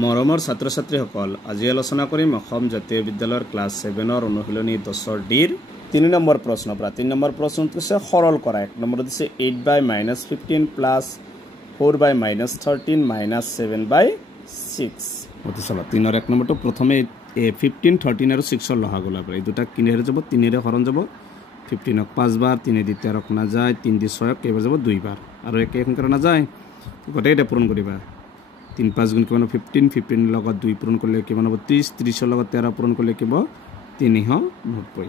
মৰমৰ ছাত্ৰ ছাত্ৰীসকল আজি আলোচনা কৰিম অসম জাতীয় বিদ্যালয়ৰ ক্লাছ 7ৰ অনুশীলনী 10ৰ ডিৰ 3 নম্বৰ প্ৰশ্নৰ পৰা 3 নম্বৰ প্ৰশ্নটো হৈছে সৰল কৰা 1 নম্বৰত দিছে 8/-15 প্লাছ 4/-13 মাইনাছ 7/6 অতি চলা 3ৰ 1 নম্বৰটো প্ৰথমে 15 13 আৰু 6ৰ লহাগ ওলাব এই দুটা কিনেৰে যাব 3ৰে হৰণ যাব 15ক 5 বাৰ 3 দি 13ক না যায় 3 দি 6ক কেইবাৰ যাব 2 বাৰ আৰু একে সংখ্যা না যায় গোটেইটা পূৰণ কৰিবা 3 5 গুণ কিমান 15 15 লগত 2 পূৰণ কৰিলে কিমান হ'ব 30 30 লগত 13 পূৰণ কৰিলে কিব 390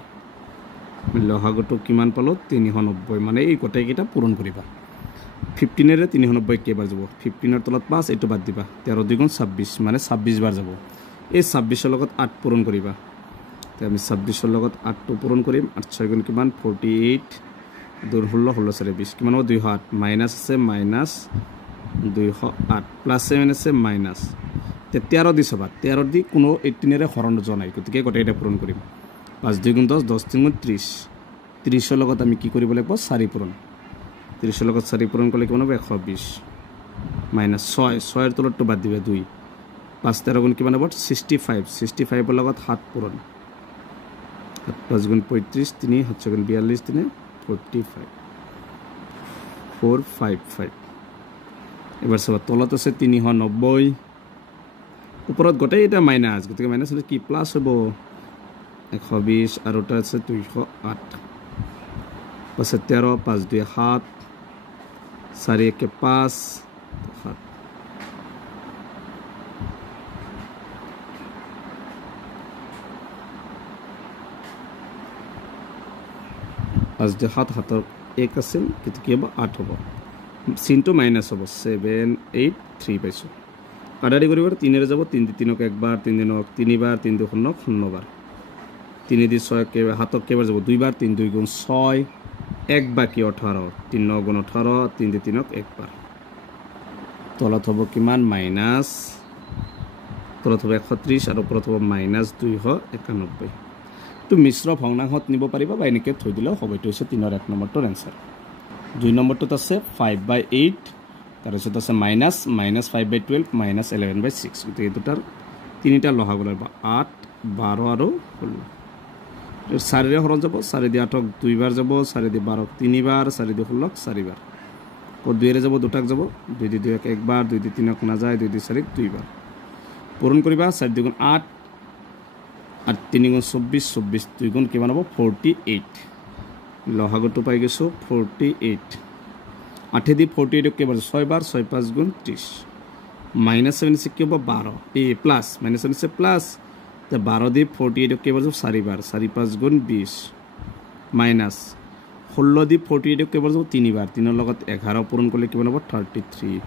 লহাগটো কিমান পালো 390 মানে এই গোটেইটা পূৰণ কৰিবা 15 ৰে 390 কেইবাৰ যাব 15 ৰ তলত 5 এটো বাদ দিবা 13 2 গুণ 26 মানে 26 বাৰ যাব এই 26 ৰ লগত 8 পূৰণ কৰিবা তে আমি 26 ৰ লগত 8 টো পূৰণ কৰিম 8 6 গুণ কিমান 48 2 16 16 4 20 কিমান হ'ব 208 মাইনাস আছে মাইনাস 208 প্লাস 7 আছে মাইনাস 13 দি সবা 13 দি কোনো 18 ৰে হৰণ জনাই গতিকে গোটেইটা পূৰণ কৰিম 5 2 গুণ 10 10 3 গুণ 30 30 ৰ লগত আমি কি কৰিব লাগিব 4 পূৰণ 30 ৰ লগত 4 পূৰণ কৰিলে কিমান হ'ব 120 মাইনাস 6 6 ৰ তলতটো বাদ দিবা 2 5 13 গুণ কিমান হ'ব 65 65 ৰ লগত 7 পূৰণ 5 গুণ 35 3 7 গুণ 42 3 45 455 এবাৰ সব তলত আছে 390 ওপৰত গোটেই এটা মাইনাস গতিকে মাইনাস হলে কি প্লাস হ'ব 120 আৰু এটা আছে 208 পাছে 13 5 2 7 4 1 5 7 5 2 7 7 1 আছিল কিন্তু কি হ'ব 8 হ'ব চিনটো মাইনাস হ'ব 7 8 3 পাইছো কাটাৰি কৰিব 3 ৰে যাব 3 দি 3ক একবাৰ 3 দিনক 3 বাৰ 3 2 9 9 বাৰ 3 দি 6 কে হাতক কেবাৰ যাব 2 বাৰ 3 2 গুণ 6 1 বাকি 18 3 9 গুণ 18 3 দি 3ক একবাৰ তলত হ'ব কিমান মাইনাস তলত হ'ব 130 আৰু ওপৰত হ'ব মাইনাস 291 তো মিশ্ৰ ভগ্নাংশত নিব পাৰিবা বা এনেকৈ থৈ দিলেও হ'ব এইটো হৈছে 3ৰ 1 নম্বৰটোৰ এনসাৰ 2 নম্বৰটোত আছে 5/8 তাৰপিছত আছে মাইনাস 5/12 মাইনাস 11/6 গতিকে দুটাৰ তিনিটা লহাগ ওলাব 8 12 আৰু 16 4 ৰে হৰণ যাব 4 দি 8ক 2 বাৰ যাব 4 দি 12ক 3 বাৰ 4 দি 16ক 4 বাৰ ক 2 ৰে যাব 2টাক যাব 2 দি 2ক একবাৰ 2 দি 3ক না যায় 2 দি 4ক 2 বাৰ পূৰণ কৰিবা 4 2 গুণ 8 8 3 গুণ 24 24 2 গুণ কিমান হ'ব 48 লহাগটো পাই গৈছো 48 8 দি 48 কেবাৰ 6 বাৰ 6 5 গুণ 30 মাইনাস 7 সে কি হ'ব 12 এ প্লাস মাইনাস 7 সে প্লাস তে 12 দি 48 কেবাৰ 4 বাৰ 4 5 গুণ 20 মাইনাস 16 দি 48 কেবাৰ 3 বাৰ 3 ৰ লগত 11 পূৰণ কৰিলে কিমান হ'ব 33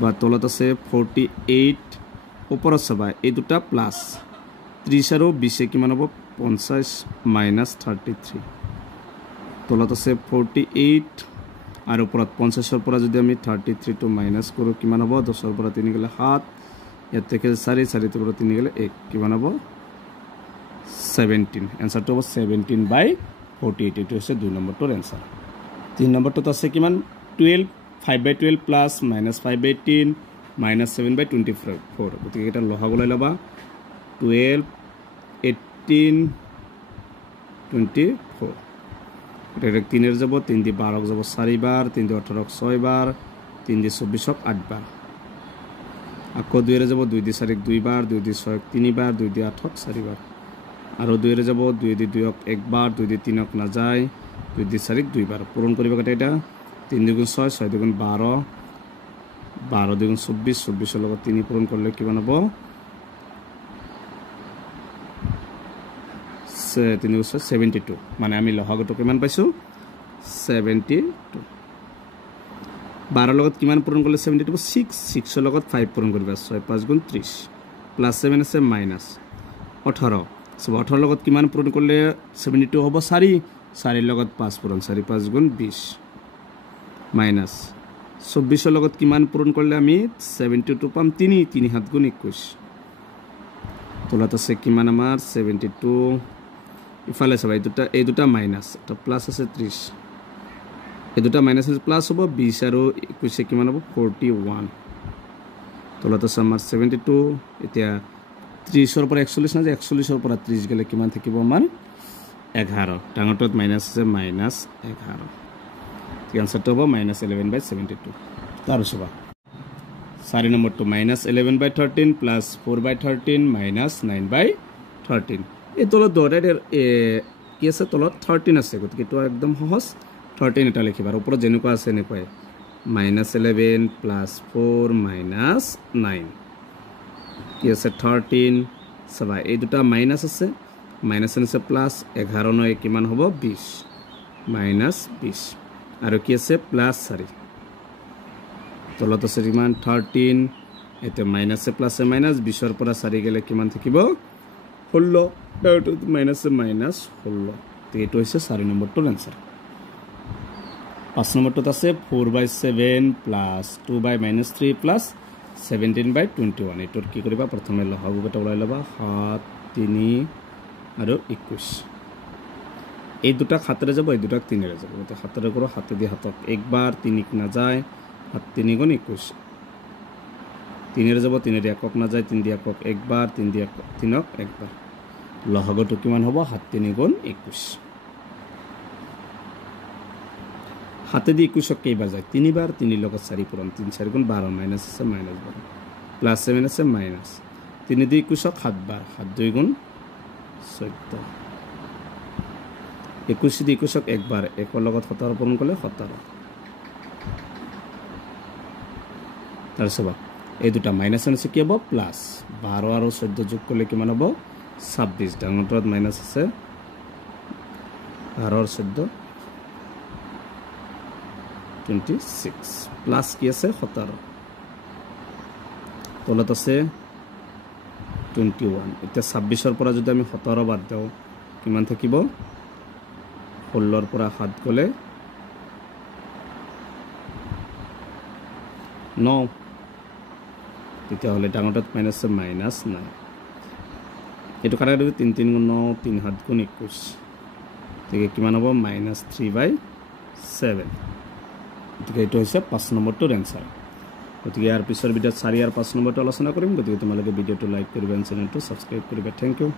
বা তলত আছে 48 ওপৰত সবা এই দুটা প্লাস 30 আৰু 20 কিমান হ'ব 50 মাইনাস 33 তলত আছে 48 আৰু ওপৰত 50 ৰ পৰা যদি আমি 33 টো মাইনাস কৰো কিমান হ'ব 10 ৰ পৰা 3 গলে 7 ইয়াত থেকে 4 4 ৰ পৰা 3 গলে 1 কিমান হ'ব 17 এনসাৰটো হ'ব 17/48 এটো হৈছে 2 নম্বৰটোৰ এনসাৰ 3 নম্বৰটোত আছে কিমান 12 5/12 প্লাস মাইনাস 5/10 মাইনাস 7/24 গতিকে এটা লহাগ ওলাই লবা 12 18 24 এটা 3 এর যাব 3 দি 12ক যাব 4 বাৰ 3 দি 18ক 6 বাৰ 3 দি 24ক 8 বাৰ আকৌ 2 এৰ যাব 2 দি 4ক 2 বাৰ 2 দি 6ক 3 বাৰ 2 দি 8ক 4 বাৰ আৰু 2 এৰ যাব 2 দি 2ক 1 বাৰ 2 দি 3ক না যায় 2 দি 4ক 2 বাৰ পূৰণ কৰিব গতে এটা 3 2 গুণ 6 6 2 গুণ 12 12 2 গুণ 24 24 ৰ লগত 3 পূৰণ কৰিলে কিমান হ'ব 72 মানে আমি লহাগটো কিমান পাইছো 72 12 লগত কিমান পূৰণ কৰিলে 72 6 6 ৰ লগত 5 পূৰণ কৰিবা 6 5 গুণ 30 প্লাস 7 আছে মাইনাস 18 সব 18 লগত কিমান পূৰণ কৰিলে 72 হ'ব 4 4 ৰ লগত 5 পূৰণ 4 5 গুণ 20 মাইনাস 24 ৰ লগত কিমান পূৰণ কৰিলে আমি 72 পাম 3 3 7 গুণ 21 তলত আছে কিমান আমাৰ 72 ইফালে সবাই এই দুটা মাইনাস এটা প্লাস আছে 30 এই দুটা মাইনাস আছে প্লাস হ'ব 20 আৰু 21 কিমান হ'ব 41 তলত আছে আমাৰ 72 এতিয়া 30 ৰ পৰা 41 না যে 41 ৰ পৰা 30 গলে কিমান থাকিব আমাৰ 11 ডাঙৰটোত মাইনাস আছে -11 ঠিক আনসাৰটো হ'ব -11/72 তাৰ পিছত 4 নম্বৰটো -11/13 প্লাস 4/13 -9/13 এই তলত দৰেৰ কি আছে তলত 13 আছে গতিকে এটো একদম সহজ 13 এটা লিখিবা আৰু ওপৰত যেনেকুৱা আছে এনেকৈ -11 প্লাস 4 -9 কি আছে 13 সবা এই দুটা মাইনাস আছে মাইনাস আছে প্লাস 11 নয় কিমান হ'ব 20 -20 আৰু কি আছে প্লাস 4 তলত আছে কিমান 13 এতে মাইনাস প্লাস মাইনাস 20 ৰ পৰা 4 গলে কিমান থাকিব 16 এটো মাইনাস 16 তো এটো হৈছে 4 নম্বৰটোৰ आंसर 5 নম্বৰটোত আছে 4/7 প্লাস 2/-3 প্লাস 17/21 এটোৰ কি কৰিবা প্ৰথমে লহগু এটা ওলাই লবা 7 3 আৰু 21 এই দুটা খাতরে যাব এই দুটা 3 রে যাব তো খাতরে করো হাতে দিয়ে হাতক একবার 3 না যায় 7 3 গুণ 21 3 রে যাব 3 রে একক না যায় 3 দিয়ে একক একবার 3 দিয়ে 3ক একবার লহগটো কিমান হ'ব 7 3 গুণ 21 হাতে দিয়ে 21ক কেইবাৰ যায় 3 বাৰ 3 লগত 4 পূৰণ 3 4 গুণ 12 মাইনাস আছে -12 প্লাস 7 আছে মাইনাস 3 দিয়ে 21ক 7 বাৰ 7 2 গুণ 14 21 দিয়ে 21ক একবাৰ একৰ লগত 17 পূৰণ কৰিলে 17 তাৰছবা এই দুটা মাইনাস আছে কি হ'ব প্লাস 12 আৰু 14 যোগ কৰিলে কিমান হ'ব 26 ডাঙৰটোত মাইনাস আছে 12 আৰু 14 26 প্লাস কি আছে 17 তলত আছে 21 এটা 26 ৰ পৰা যদি আমি 17 বাদ দাও কিমান থাকিব 16 ৰ পৰা 7 গলে 9 তেতিয়া হলে ডাঙৰটোত মাইনাস 9 এটো কাটা দিব 3 3 গুণ 9 3 7 গুণ 21 তেতিয়া কিমান হ'ব -3/7 গতিকে এটো হৈছে 5 নম্বৰটোৰ आंसर গতিকে ইয়াৰ পিছৰ ভিডিঅ'ত 4 আৰু 5 নম্বৰটো আলোচনা কৰিম গতিকে তোমালোকে ভিডিঅ'টো লাইক কৰিবা চেনেলটো সাবস্ক্ৰাইব কৰিবা থ্যাংক ইউ